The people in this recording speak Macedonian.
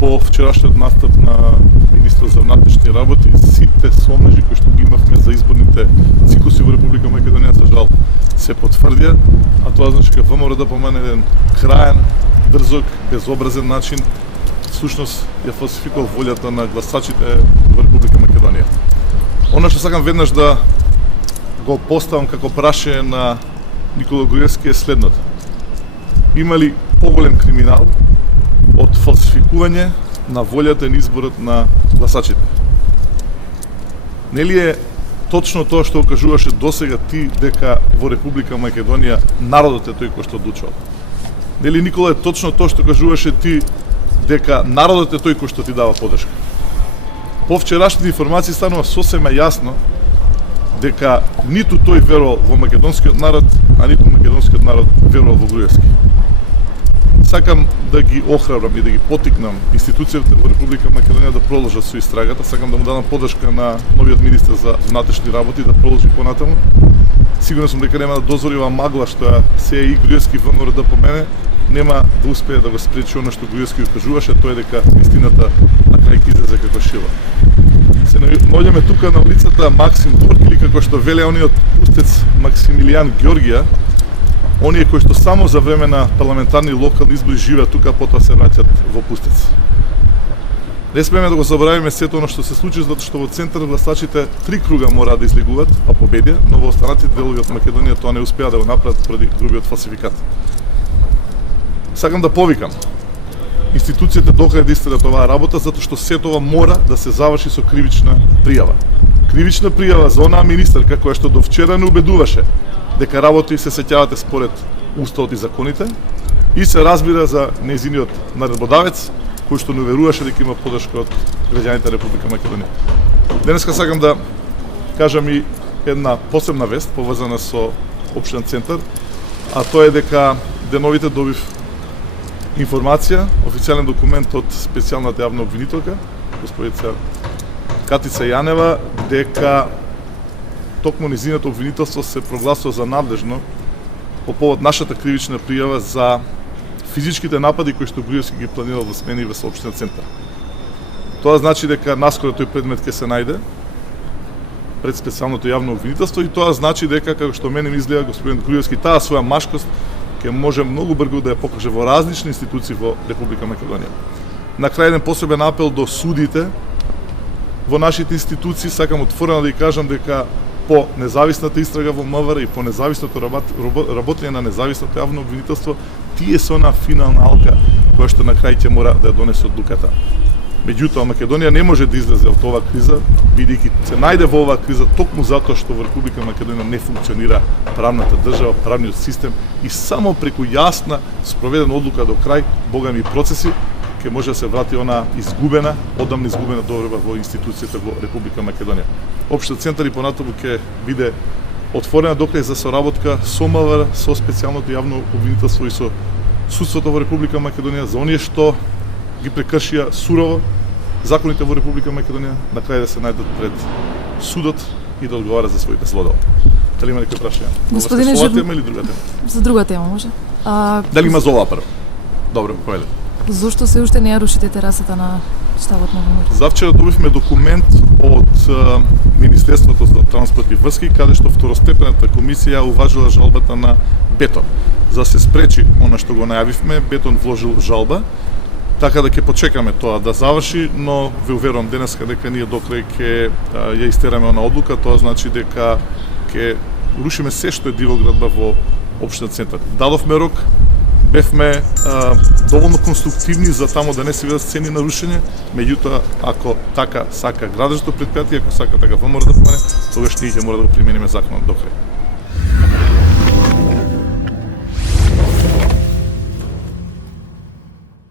по вчерашниот настап на министрот за внатрешни работи, сите сомнежи кои што ги имавме за изборните цикуси во Република Македонија за жал се потврдија, а тоа значи дека ВМРО да помene еден краен, дрзок, безобразен начин всушност ја фалсификувал волјата на гласачите во Република Македонија. Она што сакам веднаш да го поставам како прашање на Никола Груевски е следното. Има ли поголем криминал од фалсификување на волјата и изборот на гласачите? Нели е точно тоа што кажуваше досега ти дека во Република Македонија народот е тој кој што одлучува? Нели, Никола, е точно тоа што кажуваше ти дека народот е тој кој што ти дава поддршка? По вчерашните информации станува сосема јасно дека ниту тој верувал во македонскиот народ, а ниту македонскиот народ верувал во Груевски. Сакам да ги охрабрам и да ги потикнам институцијата во Република Македонија да продолжат со истрагата. Сакам да му дадам поддршка на новиот министер за внатрешни работи да продолжи понатаму. Сигурен сум дека нема да дозволи ова магла што ја се и Груевски ВМРО да помене, нема да успее да го спречи оно што Груевски го кажуваше, тоа е дека истината на крај ќе излезе како шила. Се наоѓаме тука на улицата Максим Горки, или како што веле ониот пустец Максимилијан Ѓоргија, оние кои што само за време на парламентарни и локални избори живеат тука, потоа се враќат во пустец. Не смееме да го заборавиме сето оно што се случи, затоа што во центар гласачите 3 круга мора да излегуваат, па победија, но во останатите делови од Македонија тоа не успеа да го направат поради грубиот фалсификат. Сакам да повикам институцијата докрај да истерат оваа работа, затоа што сето ова мора да се заврши со кривична пријава. Кривична пријава за онаа министерка која што до вчера не убедуваше дека работи се сеќавате според уставот и законите и се разбира за нејзиниот наредбодавец кој што не веруваше дека има поддршка од граѓаните Република Македонија. Денеска сакам да кажам и една посебна вест поврзана со општинен центар, а тоа е дека деновите добив информација, официјален документ од специјалната јавна обвинителка, господица Катица Јанева, дека токму нејзиното обвинителство се прогласува за надлежно по повод нашата кривична пријава за физичките напади кои што Груевски ги планирал да смени во општинен центар. Тоа значи дека наскоро тој предмет ќе се најде пред специјалното јавно обвинителство и тоа значи дека, како што мене ми изгледа, господин Груевски таа своја машкост ќе може многу брзо да ја покаже во различни институции во Република Македонија. На крај еден посебен апел до судите во нашите институции, сакам отворено да ја кажам дека по независната истрага во МВР и по независното работење на независното јавно обвинителство, тие се она финална алка која што на крај ќе мора да ја донесе одлуката. Меѓутоа, Македонија не може да излезе од оваа криза, бидејќи се најде во оваа криза токму затоа што во Република Македонија не функционира правната држава, правниот систем и само преку јасна, спроведена одлука до крај, богами процеси, ќе може да се врати она изгубена, одамна изгубена доверба во институцијата во Република Македонија. Општиот центар и понатаму ќе биде отворена докрај за соработка со МВР, со специјалното јавно обвинителство и со судството во Република Македонија за оние што ги прекршија сурово законите во Република Македонија, на крај да се најдат пред судот и да одговарат за своите злодела. Дали има некој прашање? Господине тема или друга тема? За друга тема може. Дали има за ова прво? Добро, кој е? Зошто се уште не ја рушите терасата на штабот на ВМРО? Завчера добивме документ од Министерството за транспорт и врски, каде што второстепената комисија ја уважила жалбата на Бетон. За да се спречи она што го најавивме, Бетон вложил жалба, така да ќе почекаме тоа да заврши, но ве уверувам денеска дека ние докрај ќе ја истераме она одлука, тоа значи дека ќе рушиме се што е дивоградба во општинен центар. Дадовме рок, бевме доволно конструктивни за тамо да не се видат сцени на рушење, меѓутоа ако така сака градежното предпријатие, ако сака така ВМРО да помене, тогаш ние ќе мора да го примениме законот до крај.